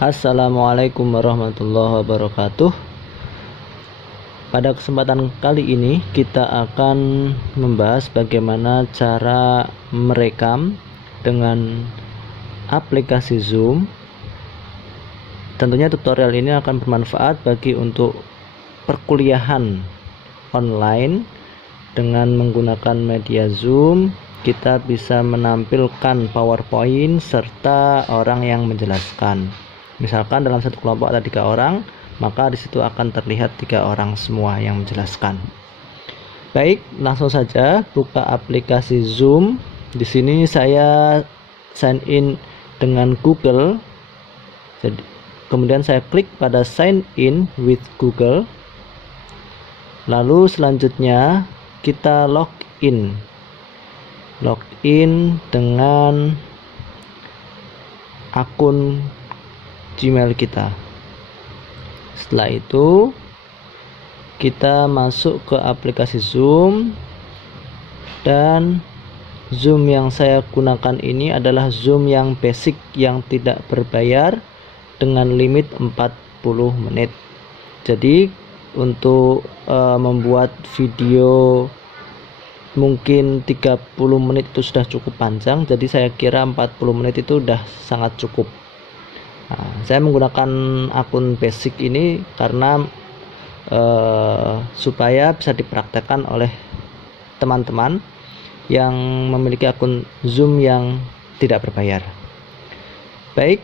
Assalamualaikum warahmatullahi wabarakatuh. Pada kesempatan kali ini kita akan membahas bagaimana cara merekam dengan aplikasi Zoom. Tentunya tutorial ini akan bermanfaat bagi untuk perkuliahan online. Dengan menggunakan media Zoom, kita bisa menampilkan PowerPoint serta orang yang menjelaskan. Misalkan dalam satu kelompok ada 3 orang, maka disitu akan terlihat 3 orang semua yang menjelaskan. Baik, langsung saja buka aplikasi Zoom. Di sini saya sign in dengan Google. Jadi, kemudian saya klik pada sign in with Google. Lalu selanjutnya kita login dengan akun Gmail kita. Setelah itu kita masuk ke aplikasi Zoom, dan Zoom yang saya gunakan ini adalah Zoom yang basic yang tidak berbayar dengan limit 40 menit. Jadi untuk membuat video mungkin 30 menit itu sudah cukup panjang, jadi saya kira 40 menit itu sudah sangat cukup. Saya menggunakan akun basic ini karena supaya bisa dipraktekkan oleh teman-teman yang memiliki akun Zoom yang tidak berbayar. Baik,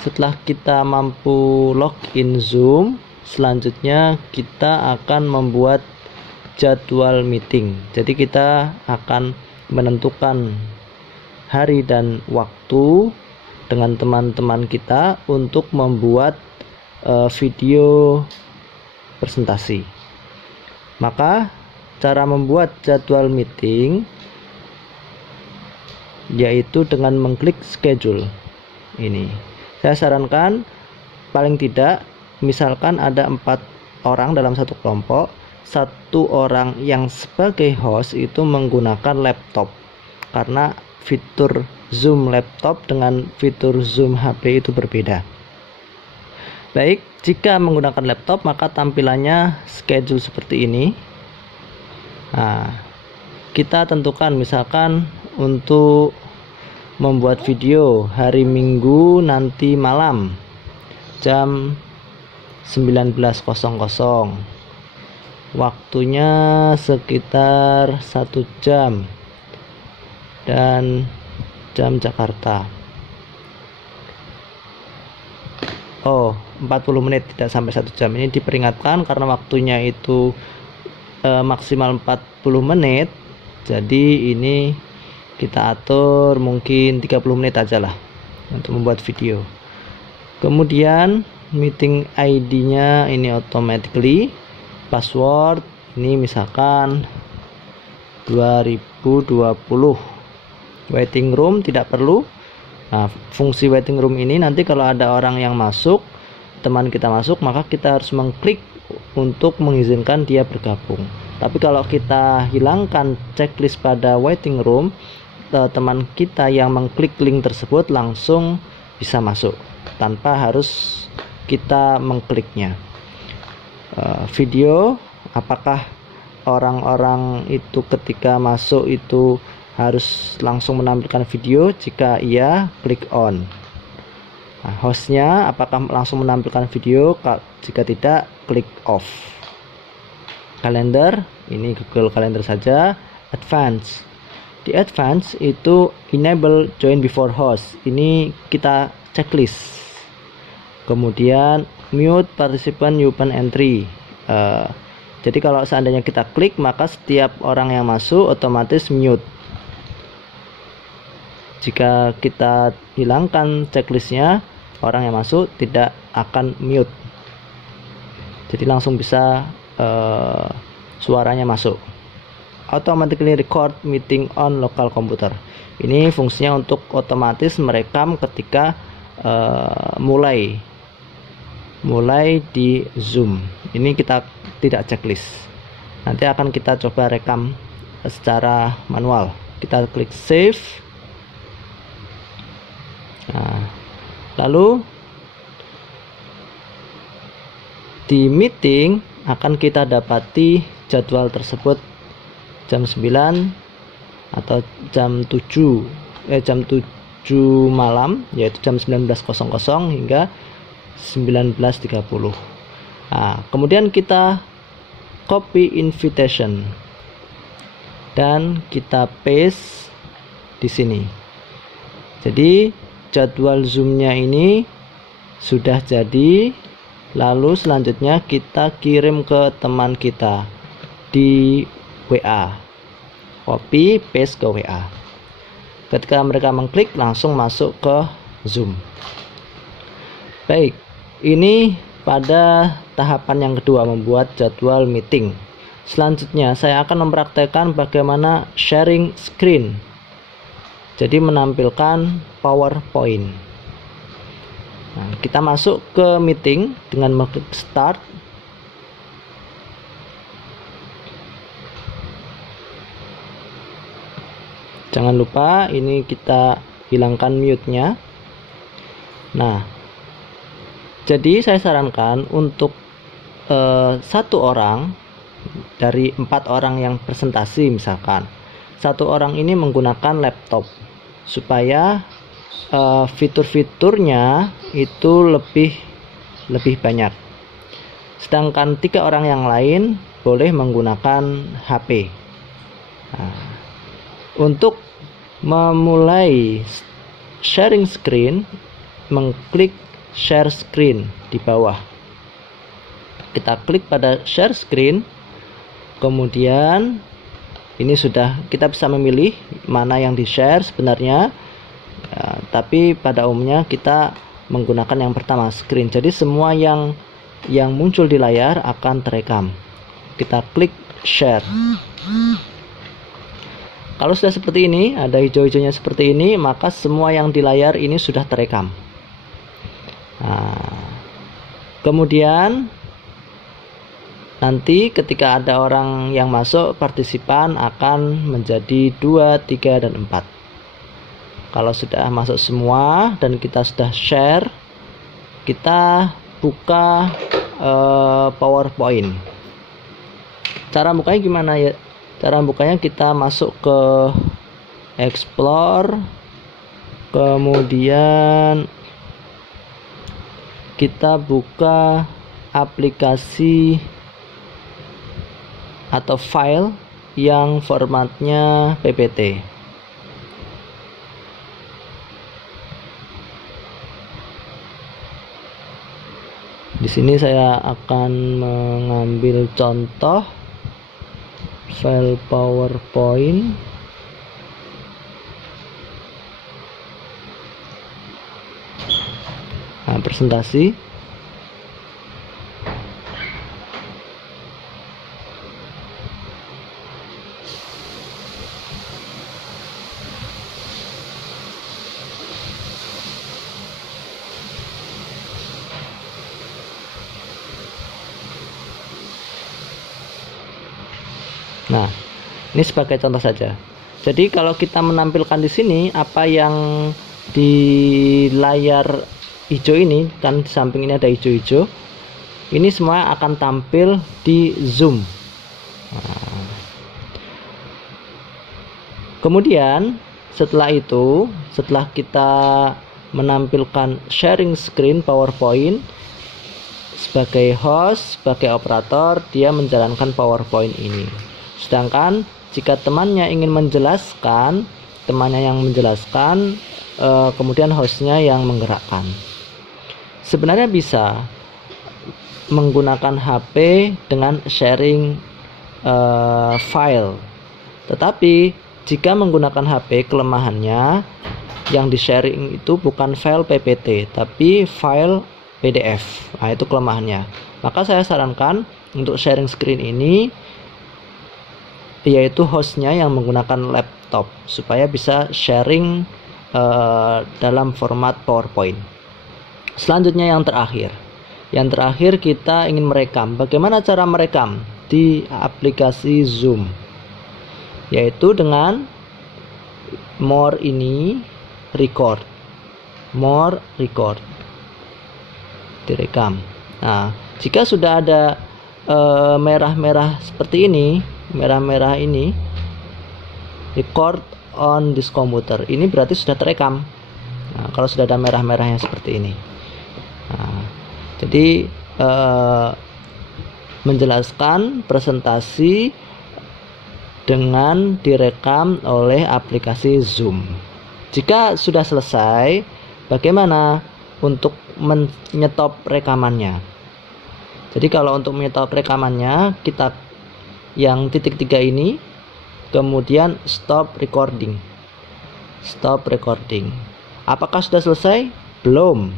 setelah kita mampu login Zoom, selanjutnya kita akan membuat jadwal meeting. Jadi kita akan menentukan hari dan waktu dengan teman-teman kita untuk membuat video presentasi. Maka cara membuat jadwal meeting yaitu dengan mengklik schedule ini. Saya sarankan paling tidak misalkan ada 4 orang dalam satu kelompok, 1 orang yang sebagai host itu menggunakan laptop, karena fitur Zoom laptop dengan fitur Zoom HP itu berbeda. Baik, jika menggunakan laptop maka tampilannya schedule seperti ini. Kita tentukan misalkan untuk membuat video hari Minggu nanti malam jam 19.00. Waktunya sekitar 1 jam dan jam Jakarta. 40 menit, tidak sampai 1 jam. Ini diperingatkan karena waktunya itu maksimal 40 menit. Jadi ini kita atur mungkin 30 menit aja lah untuk membuat video. Kemudian meeting ID-nya ini automatically. Password ini misalkan 2020. Waiting room tidak perlu. Fungsi waiting room ini nanti kalau ada orang yang masuk, teman kita masuk, maka kita harus mengklik untuk mengizinkan dia bergabung. Tapi kalau kita hilangkan checklist pada waiting room, teman kita yang mengklik link tersebut langsung bisa masuk tanpa harus kita mengkliknya. Video, apakah orang-orang itu ketika masuk itu harus langsung menampilkan video? Jika iya, klik on. Hostnya apakah langsung menampilkan video? Jika tidak, klik off. Kalender, ini Google Calendar saja. Advance, di advance itu enable join before host, ini kita checklist. Kemudian mute participant open entry. Jadi kalau seandainya kita klik, maka setiap orang yang masuk otomatis mute. Jika kita hilangkan checklistnya, orang yang masuk tidak akan mute. Jadi langsung bisa suaranya masuk. Automatically record meeting on local computer. Ini fungsinya untuk otomatis merekam ketika mulai di Zoom. Ini kita tidak checklist. Nanti akan kita coba rekam secara manual. Kita klik save. Lalu di meeting akan kita dapati jadwal tersebut jam 9 atau jam 7 malam, yaitu jam 19.00 hingga 19.30. Nah, kemudian kita copy invitation dan kita paste di sini. Jadi jadwal Zoom-nya ini sudah jadi. Lalu selanjutnya kita kirim ke teman kita di WA, copy paste ke WA. Ketika mereka mengklik, langsung masuk ke Zoom. Baik, ini pada tahapan yang kedua, membuat jadwal meeting. Selanjutnya saya akan mempraktekkan bagaimana sharing screen, jadi menampilkan PowerPoint. Nah, kita masuk ke meeting dengan mengklik start. Jangan lupa ini kita hilangkan mute-nya. Nah, jadi saya sarankan untuk satu orang dari 4 orang yang presentasi, misalkan satu orang ini menggunakan laptop supaya fitur-fiturnya itu lebih banyak. Sedangkan 3 orang yang lain boleh menggunakan HP. Nah, untuk memulai sharing screen, mengklik share screen di bawah. Kita klik pada share screen, kemudian ini sudah kita bisa memilih mana yang di share sebenarnya. Tapi pada umumnya kita menggunakan yang pertama, screen. Jadi semua yang muncul di layar akan terekam. Kita klik share. Kalau sudah seperti ini, ada hijau-hijaunya seperti ini, maka semua yang di layar ini sudah terekam. Nah, kemudian nanti ketika ada orang yang masuk, partisipan akan menjadi 2, 3, dan 4. Kalau sudah masuk semua dan kita sudah share, kita buka PowerPoint. Cara bukanya gimana ya? Cara bukanya kita masuk ke Explore, kemudian kita buka aplikasi atau file yang formatnya PPT. Di sini saya akan mengambil contoh file PowerPoint. Nah, presentasi. Nah, ini sebagai contoh saja. Jadi kalau kita menampilkan di sini apa yang di layar hijau ini, kan di samping ini ada hijau-hijau, ini semua akan tampil di Zoom. Nah, kemudian setelah itu, setelah kita menampilkan sharing screen PowerPoint, sebagai host, sebagai operator, dia menjalankan PowerPoint ini. Sedangkan jika temannya ingin menjelaskan, temannya yang menjelaskan, kemudian hostnya yang menggerakkan. Sebenarnya bisa menggunakan HP dengan sharing file, tetapi jika menggunakan HP, kelemahannya yang di sharing itu bukan file PPT tapi file PDF. Nah, itu kelemahannya. Maka saya sarankan untuk sharing screen ini yaitu hostnya yang menggunakan laptop supaya bisa sharing dalam format PowerPoint. Selanjutnya yang terakhir kita ingin merekam. Bagaimana cara merekam di aplikasi Zoom? Yaitu dengan more ini, record, direkam. Nah, Jika sudah ada merah-merah seperti ini, merah-merah ini, record on this computer, ini berarti sudah terekam. Nah, kalau sudah ada merah-merahnya seperti ini. Nah, jadi menjelaskan presentasi dengan direkam oleh aplikasi Zoom. Jika sudah selesai, bagaimana untuk menyetop rekamannya? Jadi kalau untuk menyetop rekamannya, kita yang titik 3 ini, kemudian stop recording. Stop recording. Apakah sudah selesai? Belum.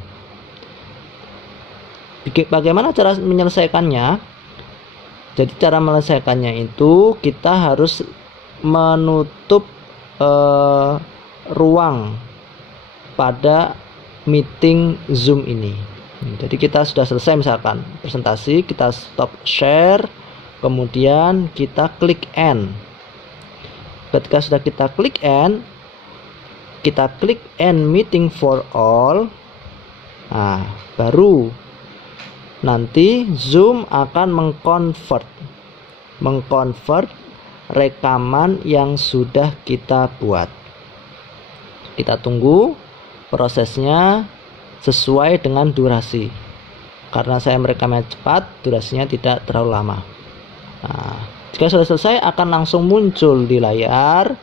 Bagaimana cara menyelesaikannya? Jadi cara menyelesaikannya itu kita harus menutup ruang pada meeting Zoom ini. Jadi kita sudah selesai misalkan presentasi, kita stop share, kemudian kita klik end. Ketika sudah kita klik end meeting for all. Nah, baru nanti Zoom akan mengkonvert rekaman yang sudah kita buat. Kita tunggu prosesnya sesuai dengan durasi. Karena saya merekamnya cepat, durasinya tidak terlalu lama. Nah, jika sudah selesai akan langsung muncul di layar,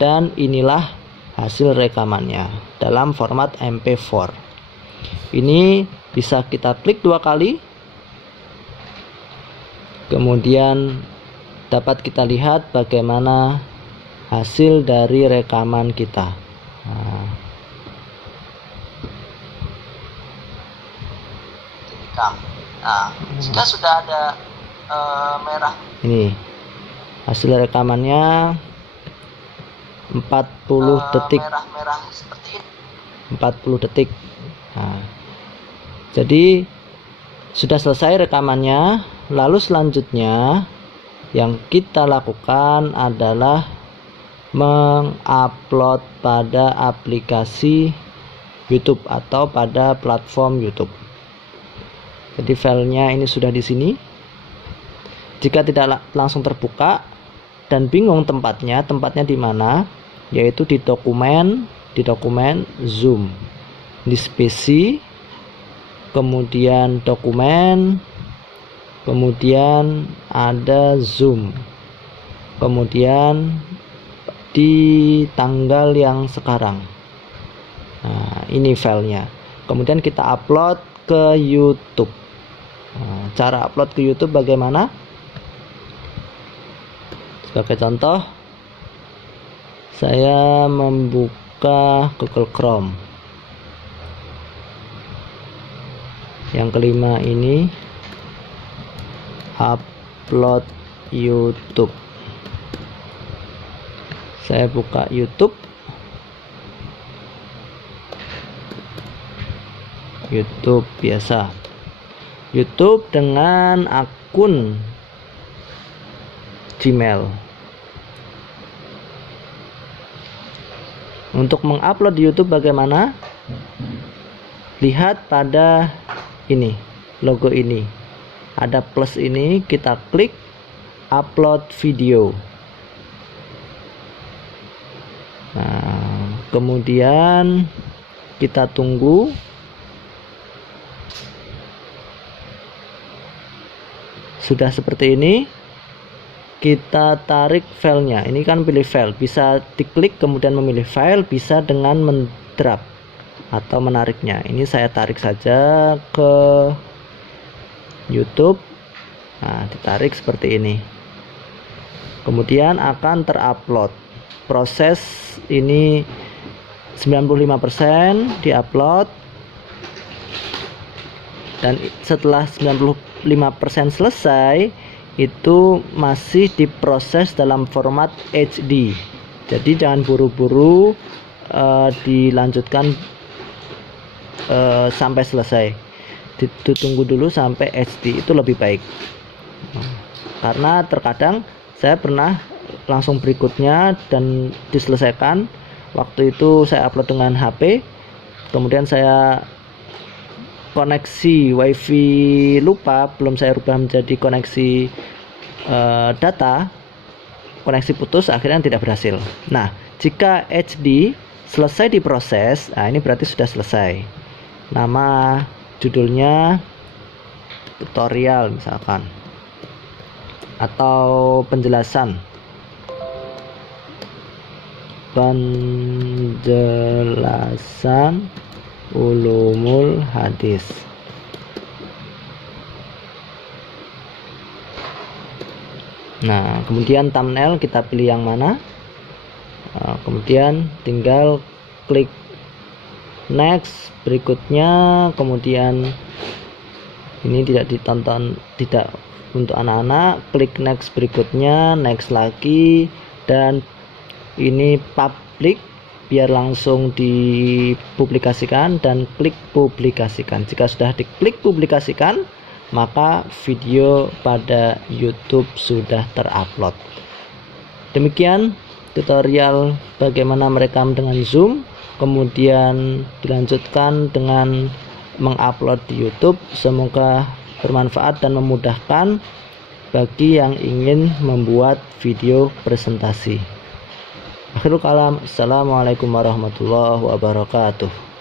dan inilah hasil rekamannya dalam format MP4. Ini bisa kita klik 2 kali, kemudian dapat kita lihat bagaimana hasil dari rekaman kita. Nah, jika sudah ada merah, ini hasil rekamannya 40 detik. Merah seperti ini. 40 detik. Nah, jadi sudah selesai rekamannya. Lalu selanjutnya yang kita lakukan adalah mengupload pada aplikasi YouTube atau pada platform YouTube. Jadi filenya ini sudah di sini. Jika tidak langsung terbuka dan bingung tempatnya di mana, yaitu di dokumen Zoom, di spesi, kemudian dokumen, kemudian ada Zoom, kemudian di tanggal yang sekarang. Nah, ini filenya. Kemudian kita upload ke YouTube. Nah, cara upload ke YouTube bagaimana? Sebagai contoh, saya membuka Google Chrome. Yang kelima ini upload YouTube. Saya buka YouTube. YouTube biasa. YouTube dengan akun Gmail. Untuk mengupload di YouTube bagaimana? Lihat pada ini, logo ini. Ada plus ini, kita klik upload video. Nah, kemudian kita tunggu. Sudah seperti ini, kita tarik filenya. Ini kan pilih file, bisa diklik kemudian memilih file, bisa dengan mendrag atau menariknya. Ini saya tarik saja ke YouTube. Nah, ditarik seperti ini. Kemudian akan terupload. Proses ini 95% diupload. Dan setelah 95% selesai, itu masih diproses dalam format HD. Jadi jangan buru-buru dilanjutkan sampai selesai. Ditunggu dulu sampai HD, itu lebih baik. Karena terkadang saya pernah langsung berikutnya dan diselesaikan. Waktu itu saya upload dengan HP, kemudian saya koneksi WiFi lupa, belum saya rubah menjadi koneksi data, koneksi putus, akhirnya tidak berhasil. Nah, jika HD selesai diproses, nah ini berarti sudah selesai. Nama judulnya tutorial misalkan, atau penjelasan ulumul hadis. Nah, kemudian thumbnail kita pilih yang mana. Kemudian tinggal klik next, berikutnya. Kemudian ini tidak ditonton, tidak untuk anak-anak, klik next berikutnya, next lagi, dan ini publik biar langsung dipublikasikan, dan klik publikasikan. Jika sudah diklik publikasikan, maka video pada YouTube sudah terupload. Demikian tutorial bagaimana merekam dengan Zoom, kemudian dilanjutkan dengan mengupload di YouTube. Semoga bermanfaat dan memudahkan bagi yang ingin membuat video presentasi. Akhirul kalam, assalamualaikum warahmatullahi wabarakatuh.